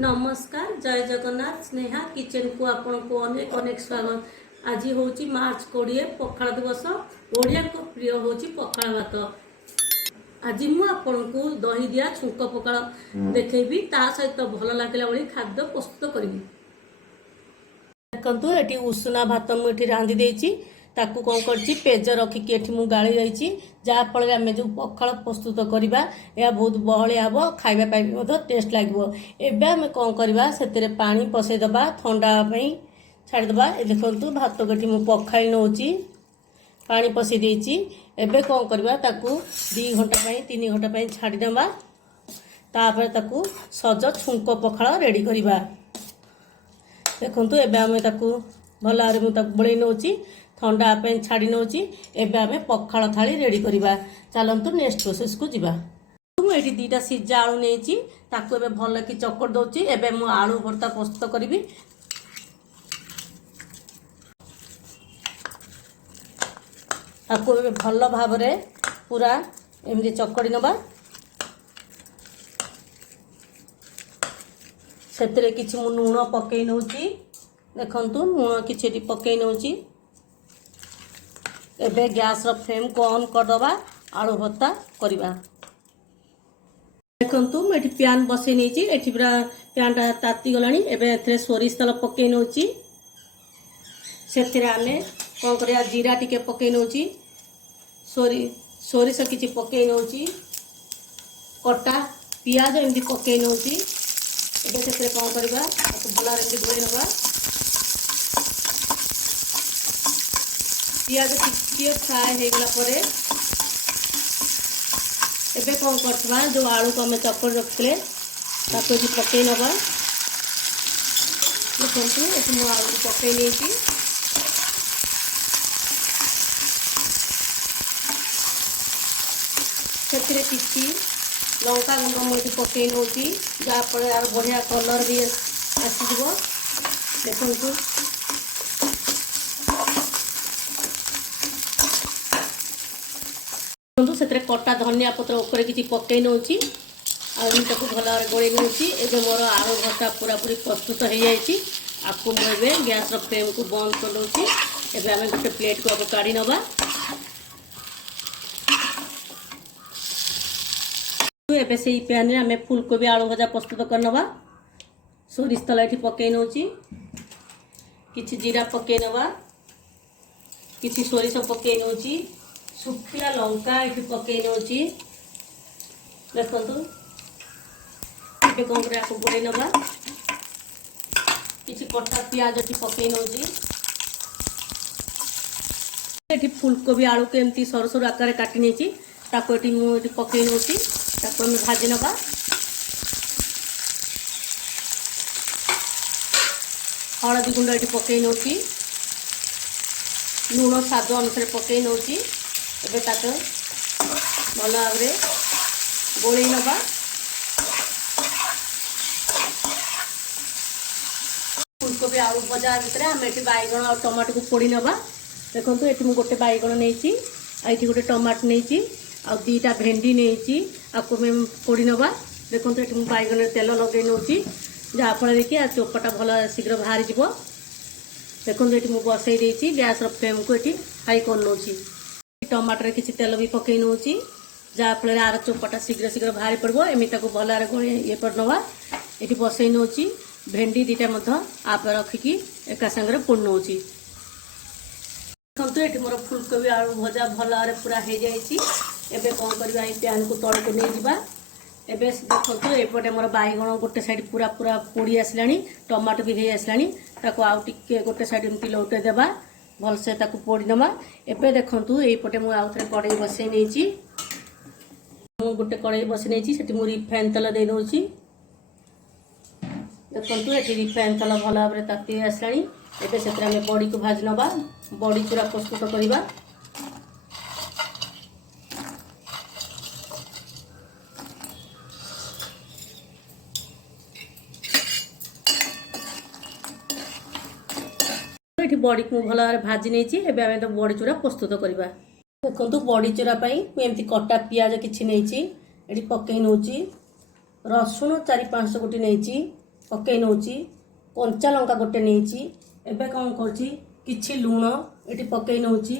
नमस्कार जय जगन्नाथ स्नेहा किचन को आपण को अनेक अनेक स्वागत। आज हूँ मार्च 20 पखाल दिवस। ओडिया को प्रिय हूँ पखाल भात। आज मुझे दही दिया छुंक पखाल देखी ता सहित भल लगे भाई खाद्य प्रस्तुत करी। देखो ये उषुना भात मुझे रांधि देती ताकू कौन कर पेज रखिकी एठी गाड़ी जाइए जहाँफल आम जो पखाल प्रस्तुत करवा यह बहुत बहलिया हम खावाई भी टेस्ट लगे। एवं आम कौन करवा से पानी पसईदबा ठंडा छाड़ीदबा। देखो भात को मुझे पखाई नौची पानी पसई देती एवं कौन करवा 2 घंटा 3 घंटा छाड़ीदबा। तापर ताकू सज छुंक पखाल रेडी करवा। देखो एवं आम भल भाव मुझे बुड़े नौची ठंडा छाड़ी नौची। एवं आम पखाल थाली रेडी करवा। चलतु नेक्स्ट प्रोसेस को जीवा। मुझे 2टा सिझा आलू नहीं भल कि चकड़ दूची। एवं मु आलू भर्ता प्रस्तुत करी। भल भाव पूरा एमती चकड़ी नवा। से किसी मु लुण पकई नौची। देखु लुण कि पकई नौची। एबे गैस रो फ्लेम को ऑन करदबा आलू भर्ता करवा। देखु मुझे प्यान बसई नहीं एठी पूरा प्यान टा ताती गलानी। एबे एथरे सोरिष तेल पकई नौची। सेथिरे आमे कौन करिया जीरा टिके पकई नौची। सोरिष किछि पकई नौची। कटा पियाज एमती पकई नौची। एबे सेथिरे कौन करबा भला एमती गोळै नबा। पियाज टिके फ्राए हो गला परे एबे कौन करथबा जो आलू को हमें चक्कर रखले ताको जी पकई नबा। देखंतु एठी मु आलू पकई नेची। सेथिरे किछि लंका गुंड मुझे पकई नौची जहाँफल यार बढ़िया कलर भी आसीज। देखु से कटा धनिया पत्र ऊपर किसी पकई नौची आलू भल भाव गोल नौची। एवं मोर आलू भर्ता पूरा पूरी प्रस्तुत हो जाए। आपको मुझे गैस फ्लेम को बंद कर दूसरी। एवं आम गोटे प्लेट को काढ़ी नवा। एबे से पैन आम फुलकोबी आलू भजा प्रस्तुत कर नवा। सोरिष तेल ये पकई नौची। किछि जीरा पकई नवा। किछि सोरिष पकई नौची। सुखिला लंका ये पकई नौची। देखु ये कौन कर गोड़े नवा। किछि कटा पियाज ये पकई नौची। ये फुलकोबी आलू को एमती सर सर आकार काटी नहीं मुझे पकई नौची। आम भाजी नवा। हलदी गुंड ये पकई नौची। लुण स्वाद अनुसार पकई नौची। एबे ताको भल भाव गोल नवा। फुलकोबी आलू भजा भितर आम ये बैगण और टमाटो को पोड़ी नवा। देखो ये गोटे बैगण नहीं ये गोटे टमाटो नहीं आ 2टा भेंडी नहीं आपको पोड़ी नवा। देखो ये बैगन तेल लगे नौची जहाँफल कि चोपाटा भल शीघ्र बाहरी जीव। देखो ये बसई देती गैस फ्लेम को ये हाई कर नौची। टमाटर किसी तेल भी पकई नौची जहाँफल आर चोपाटा शीघ्र शीघ्र बाहरी पड़ो। एमती भल भाव ये कर नवा। ये बसई नौची भेंडी 2टा आप रखिकी एका सांगे पोड़ नौची। देखो ये मोर फुलकोबी आलू भजा भल भाव पूरा हो जाए। एबे कौन करवा प्यान को तल को नहीं जावा। एबे देखो एपटे मोर बैगण गोटे साइड पूरा पूरा पोड़ी आसला। टमाटो भी हो आसला। ताको आउ टिके गोटे साइड एमती लौटे देवा भलसे ताको पोड़ी नवा। एबे देखो यपटे मुझे आउ थे कड़े बसई नहीं गोटे कड़े बसई नहीं से रिफाइन तेल दे दूची। देखो ये रिफाइन तेल भल भाव ताती आसला। एबे से बड़ी को भाजी नवा। बड़ी चूरा प्रस्तुत करवा। ये बड़ी को भल भाव भाजी नहीं आम तो बड़ी चूरा प्रस्तुत करवा। देखो बड़ी चूरा एमती कटा पियाज किसी नहीं ये पकई नौची। रसुण 4-5 गोटी नहीं पकई नौची कंचा लंका गोटे नहीं एबे कौन कर लुण ये पकई नौची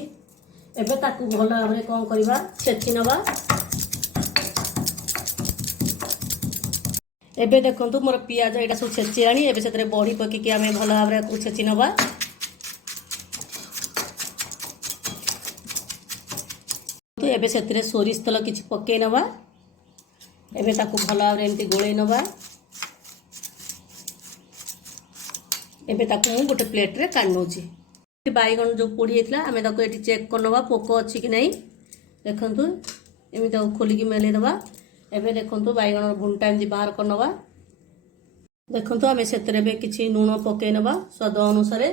एबे ताकू भल भाव कौन करवा छेची नवा। एबे देखंतु मोर पियाज एटा सब छेची आनी एबे सेतरे बड़ी पकी आम भल भाव छेची नवा। तो एबे सेतरे सोरिष तेल किछि पकई नवा एबे ताकू भल भाव एमती गोळेई नवा। एबे ताकू मु गोटे प्लेट रे काढ नौची। बैगन जो पोड़ी होता आम ताको ये चेक कर नवा पोक अच्छी कि नहीं देखु एमती खोलिकी मेले दबा। एबे देखु बैगन भुंटा एमती बाहर कर नवा। देखु आम से किसी लुण पकई नवा स्वाद अनुसार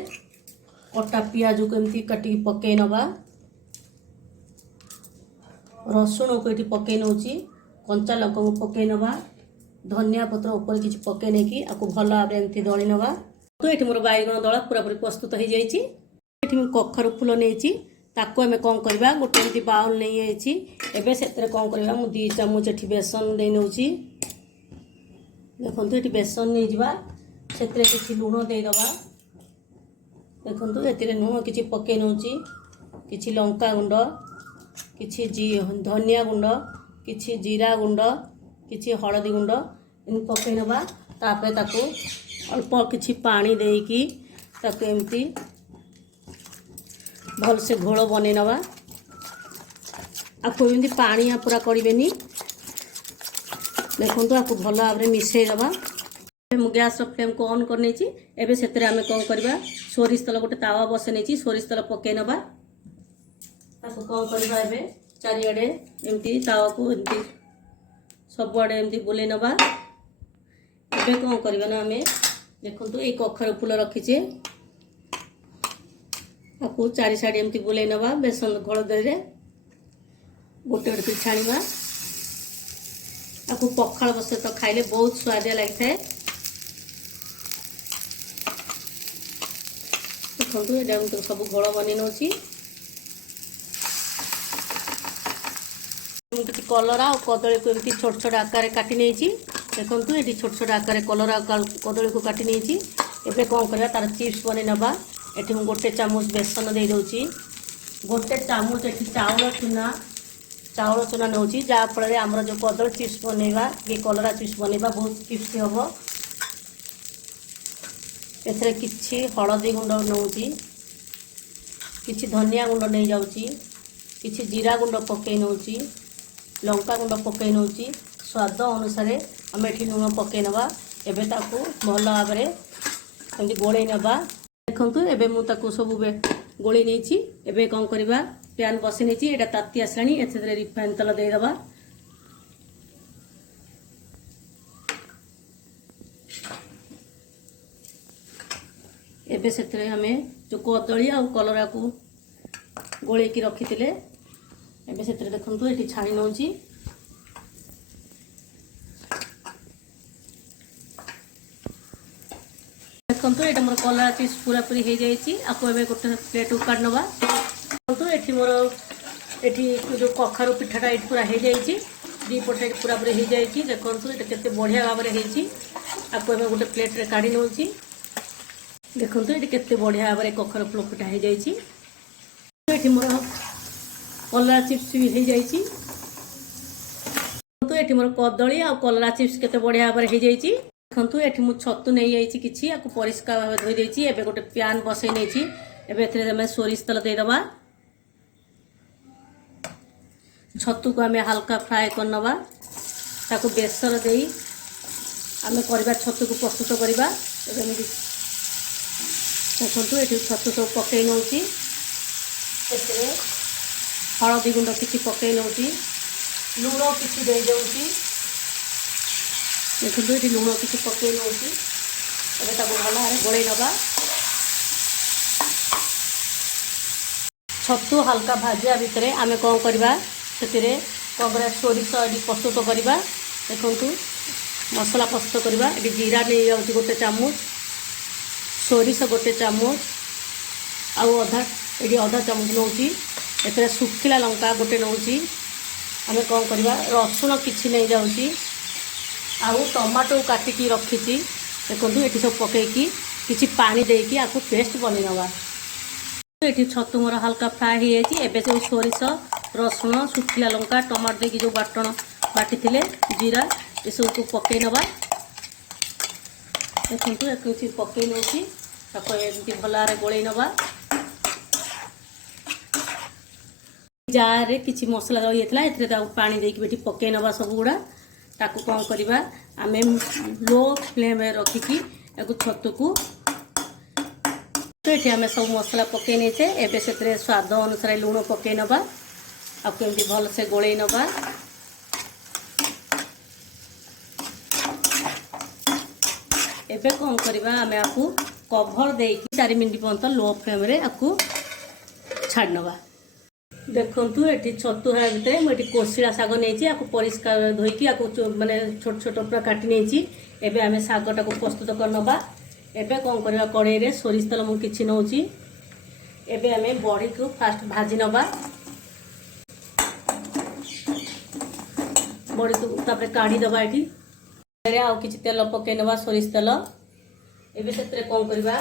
कटा पियाज को एमती काटिकी पकई नवा। रसुण को ये पकई नौची कंचा लंका को पकई नवा। धनिया पत्र ऊपर किसी पकई नहीं आपको भल भाव एमती दली नवा। तो ये मोर बैगन दला पूरापूरी प्रस्तुत हो जाइए। ये कखरू फूल नहीं ताको आम कौन करवा गोटे एमती बाउल नहीं एबे से कौन करवा मु 2 चामच ये बेसन दे नौची। देखो ये बेसन नहीं जावा से किसी लुण देदबा। देखो ये लुण किसी पकई नौची किसी लंका गुंड किसी धनिया गुंड किसी जीरा गुंड किसी हलदी गुंड इन पकई नवा। तापर ताको अल्प किसी पानी देकी ताको एमती भल से घोल बने नवा। आपको एमती पानी पूरा करेनि देखो आपको भल भाव मिसई दबा। गैस फ्लेम को ऑन कर नहीं एबे से आम कौन करवा सोरिष तेल गोटे तावा बसे नहीं सोरिष तेल पकई नवा। आपको कौन करवा एबे चारिआडे एमती तावा को एमती सबआडे एमती बुले नवा। एबे कौन करवा ना आम देखो ये कखरू फूल रखीचे आपको 4 साइड एमती बुले नवा बेसन घोल दे गोटे गोटे छाणवा। आपको पखाल बस तो खाइले बहुत स्वादिया लगी था। देखो ये तो सब घोल बन नौची किसी कलरा और कदली को एमती छोट छोट आकार काटी नहीं। देखो ये छोट छोट आकार कलरा कदली को काटी नहीं। एबे कौन करवा तार चिप्स बने नवा। ये मुझे गोटे चामच बेसन दे दूची गोटे चामच ये चाउल चूना नौची जहाँफल आमर जो कदली चिप्स बनवा ये कलरा चिप्स बनवा बहुत टेस्टी हम। एथरे किछि हलदी गुंड नौची किछि धनिया गुंड नहीं जाउची किछि जीरा गुंड पकई नौची लंका गुंड पकई नौची स्वाद अनुसार आम ये लुण पकई नवा। एबे ताकू भल भाव एमती गोळेई नवा। देखु एबे मु ताकू सब गोळेई नहीं एबे कौन करवा पैन बसई नहीं एटा ताती आसलानी एथरे रिफाइन तेल देदबा। एबे से आम जो कदली आ कलरा को गोले की रखी थे एबे से देखु ये छाणी नौची। देखो ये मोर कलरा चिप्स पूरा पूरी हो जाइए। आपको एबे गोटे प्लेट को काढ़ नवा। ये मोर ये जो कखारू पिठाटा ये पूरा हो जाइए 2 पट पूरा पूरी हो जाइए। देखो ये केते बढ़िया भाव में होती। आपको एबे गोटे प्लेट रे काढ़ी नौची। देखो ये केते बढ़िया भाव में कखारू फूल पिठा हो जाइए। ये मोर कलरा चिप्स भी हो जाइए। तो ये मोर कदली आ कलरा चिप्स केते बढ़िया भाव में हो जाइए। देखो ये मुझे छतु नहीं जाइए किसी आपको परिष्कार भाव धोई देती। एबे गोटे पैन बसई नहीं एबे सोरिष तेल देदबा। छतु को आम हल्का फ्राए कर नवा ताको बेसर दे आम करवा छतु को प्रस्तुत करवा। देखो ये छतु सब पकई नौची हलदी गुंड किसी पकई नौची लुण किसी दे दौची। देखो ये लुण किसी पकई नौची एबे ताको भल भाव गोळेई नवा। छतु हल्का भाजिया भितर आम कौन करवा से सोरिष प्रस्तुत करवा। देखु मसला प्रस्तुत करवा। ये जीरा नहीं जाऊँगी गोटे चामच सोरिष गोटे चामच आधा चामच नौची। एथे सुखिला लंका गोटे नौची। आम कौन करवा रसुण किसी नहीं जाऊँगी आउ टमाटो काटिकी रखी देखो ये सब पकईकि किसी पानी देकी आपको पेस्ट बन नवा। ये छतु मोर हल्का फ्राए हो जाए सब सोरिष रसुण शुखिला लंका टमाटो देकी जो बाटण बाटी जीरा ये सब को पकई नवा। देखो एक पकई नौची एमती भल गोल नवा। जार किसी मसला रही है पानी देकी पकई नवा सब गुड़ा ताकू कौन करवा आम लो फ्लेम रखिकी छतु को तो ये आम सब मसला पकई नहींचे एवं से स्वाद अनुसार लुण पकई नवा आमती भल से गोल नवा। एबे कौन करवा आम आपको कभर देकी 4 मिनट पर्यंत लो फ्लेम रे आपको छाड़ नवा। देखु ये छतु है भितर मुझे कोशिला शाग नहीं परिष्कार धोईकी माने छोट छोट पूरा काटी नहीं। एबे आम शागटा को प्रस्तुत कर नवा। एबे कौन करवा कड़ाई रे सोरिष तेल मुझे किछि नौची। एबे आम बड़ी को फास्ट भाजी नवा। बड़ी को तापरे काढ़ी दबा ये आउ किछि तेल पकई नवा सोरिष तेल। एबे से कौन करवा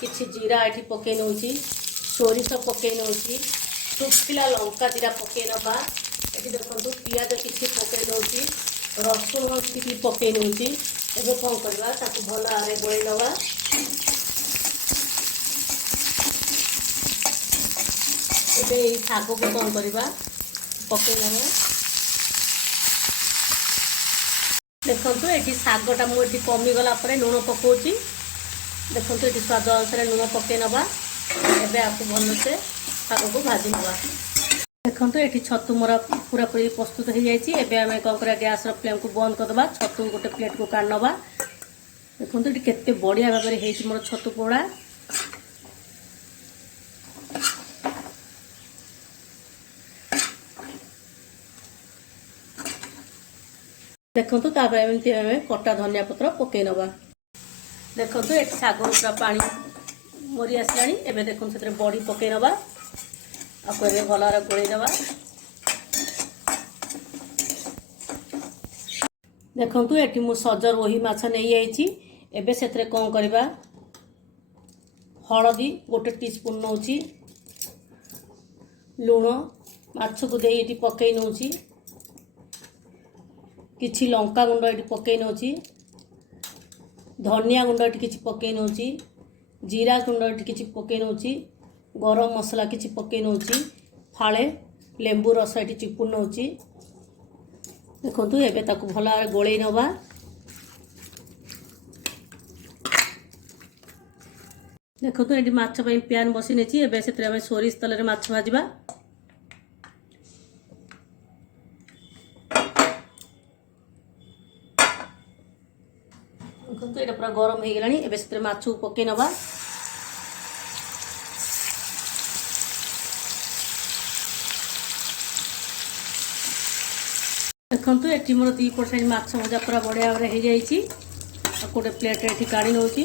किछि जीरा ये पकई नौची सोरिष पकई नौची शुखिला लंका जीरा पकई नवा। ये देखो पियाज किसी पकई नौची रसुण किसी पकई नौची। एबे कौन करवा ताकू भल आरे गोल नवा। एबे शाग को कौन करवा पकई नवा। देखो ये शागटा मुझे कमिगला लुण पकाउची। देखो ये स्वाद अनुसार लुण पकई नवा। एबे आपको भल से शाग को भाजी नवा। देखो ये छतु मोर पूरा पूरी प्रस्तुत हो जाए। एबे आम कौन कर गैस फ्लेम को बंद करदे छतु गोटे प्लेट को काढ़ नवा। देखो ये केते बढ़िया भाव में मोर छतु पोड़ा। देखो एमती आम कटा धनिया पत्र पकई नवा। देखो ये शाग पूरा पानी मरी आसला। एबे देखो से बड़ी पकई नवा आपको ये भल गोल नवा। देखु ये मु सज रोही माछ नहीं आई। एबे से कौन करवा हलदी गोटे टीस्पून नौची लुण माछ को दे ये पकई नौची किछि लंका गुंड ये पकई नौची धनिया गुंड ये किछि पकई नौची जीरा गुंड ये किछि पकई नौची गरम मसला किछि पकई नौची फाळे लेंबू रस ये चिपुन नौची। देखो एबे ताकू भल गोल नवा। देखो ये माछ प्यान बसी नहीं एबे से सोरिष तेल माछ भाजवा। देखो ये पूरा गरम हो गलानी। एबे से माछ को पकई नवा। देखो ये मोर 2% माछ भजा पूरा बढ़िया भाव हो जाए। गोटे प्लेट ये काढ़ी नौची।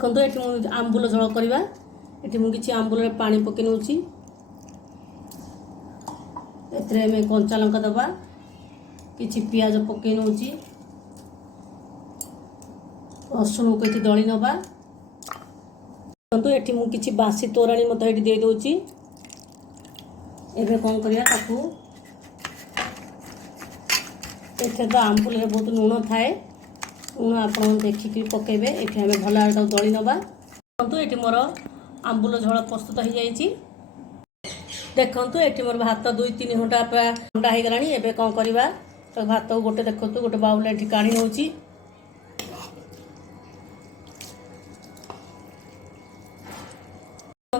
देखो ये आंबुल झोल करवा। ये मुझे आंबुल पानी पकई नौची। एमे कंचा लंका दबा किछि पियाज पकई नौची रसुण को दली नवा। ये मुझे किसी बासी तोराणी मत ये दे दूची। एबे कौन करिया ताकू एथे तो आंबुल बहुत लुण थाए लुण आप देखिक पकेबे। ये आम भल दली नवा। ये मोर आंबुल झोल प्रस्तुत हो जाए। देखो ये मोर भात 2-3 घंटा पूरा ठंडा हो गलानी। एबे कौन करवा तो भात को गोटे देखो गोटे बाउल ये काढ़ी नौची।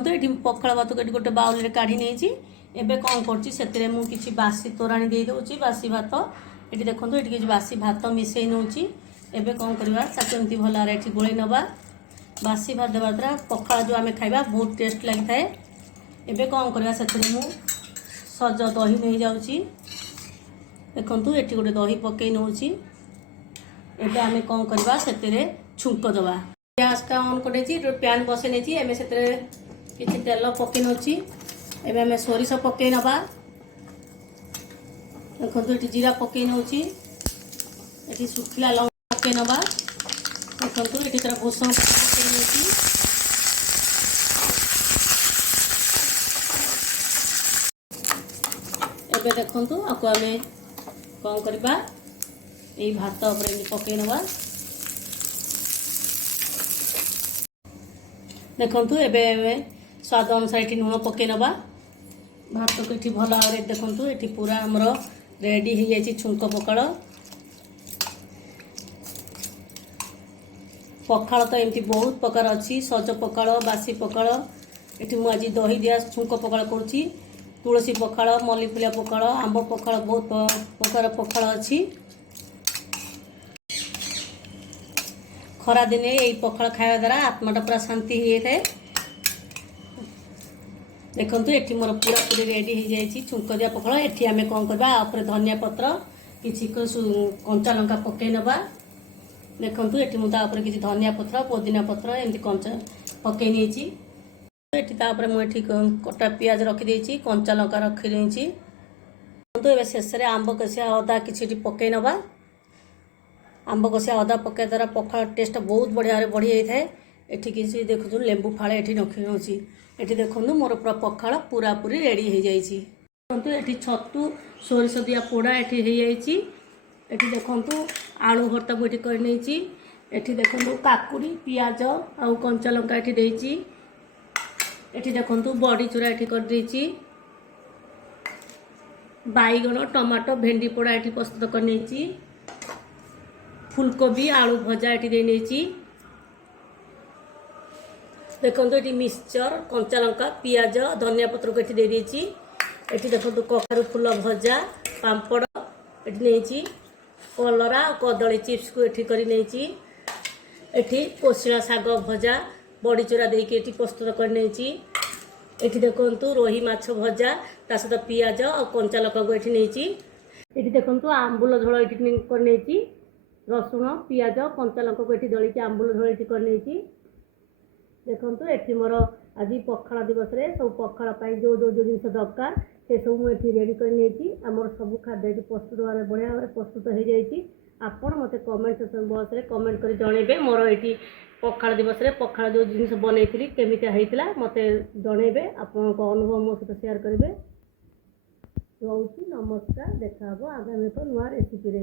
ये पखाड़ भात को गोटे बाउल काढ़ी नहीं। एबे कौन कर मुझे बासी तोराणी दे दूची बासी भात। ये देखो ये किसी बासी भात मिसई नौची। एबे कौन करवा एमती भल ये गोल नवा। बासी भात देवा द्वारा पखाड़ जो आम खाइबा बहुत टेस्ट लगी थाए। एबे कौन करवा से सज दही नहीं जाऊँगी। देखो ये गोटे दही पकई नौची। एबे आम कौन करवा से छुंक दवा। गैस का ऑन कर प्यान बसई नहीं एम से किसी तेल पकई नौची। एबे आम सोरिष पकई नवा देखो ये जीरा पकई नौ ये सुखिला लंका पकई नवा देखो ये तरह भूषण पकई नौ एबे देखो आपको आम कौन करवा यही भात पकई नवा देखु एवं स्वाद अनुसार ये लुण पकई नवा भात को ये भल भाव देखु ये पूरा आमर रेडी हो जाए छुंक पखाड़ पखाड़ तो एमती बहुत प्रकार अच्छी सज पखाड़ बासी पखाड़ ये मुझे दही दिया छुंक पखाड़ करुँची तुलसी पखाड़ मल्ली फुलिया पखाड़ आंब पखाड़ बहुत प्रकार पखाड़ अच्छी खरा दिने यही पखाड़ खावा द्वारा आत्माटा पूरा शांति हो जाए देखो ये मोर पूरा पूरी रेडी हो जाए छुंक दिया पखाड़ ये आम कौन करवा धनिया पत्र कि कंचा लंका पकई नवा देखो ये मुझे किसी धनिया पत्र पुदीना पत्र एमती कंचा पकई नहीं ये मुझे कटा पियाज रखीदे कंचा लंका रखी तो शेष में आंब कषिया अदा कि पकई नवा आंब कषिया अदा पकई द्वारा पखाड़ टेस्ट बहुत बढ़िया बढ़ी जाए ये किसी देखु लेंबू फाड़े ये रखी नौ ये देखो मोर पूरा पखाड़ पूरा पूरी रेडी हो जाए ये छतु सोरिष दिया पोड़ा ये देखु आलू भर्ता मुझे करनी ये देखो काकुड़ी पियाज आउ कंचा लंका ये देखो बड़ी चूरा ये करदे बैगण टमाटो भेंडी पोड़ा ये प्रस्तुत करनी फुलकोबी आलू भजा ये देखो ये मिक्सचर कंचा लंका पियाज धनिया पत्र को ये देखो कखारू फूल भजा पापड़ ये कलरा कदली चिप्स को ये कोशिला शाग भजा बड़ी चूरा देके प्रस्तुत करनी ये देखो रोही माछ भजा ता सहित पियाज और कंचा लंका को ये देखो आंबुल झोल ये करनी रसुण पियाज कंचा लंका को ये दलिकी आंबुल झोल ये करनी देखो ये मोर आज पखाड़ दिवस में सब पखाड़ जो जो जो जिन दरकार से सब मुझे रेडी कर आमर सब खाद्य प्रस्तुत भाव बढ़िया भाव प्रस्तुत हो जाए आपण मत कमेंट सेक्शन बॉक्स रे कमेंट कर जनइबे मोर ये पखाड़ दिवस में पखाड़ जो जिन बनई केमिता होता मत जनइबे आपण अनुभव मो सहित शेयर करेंगे रोची नमस्कार देखा आगामी एक नुआ रेसिपी रे।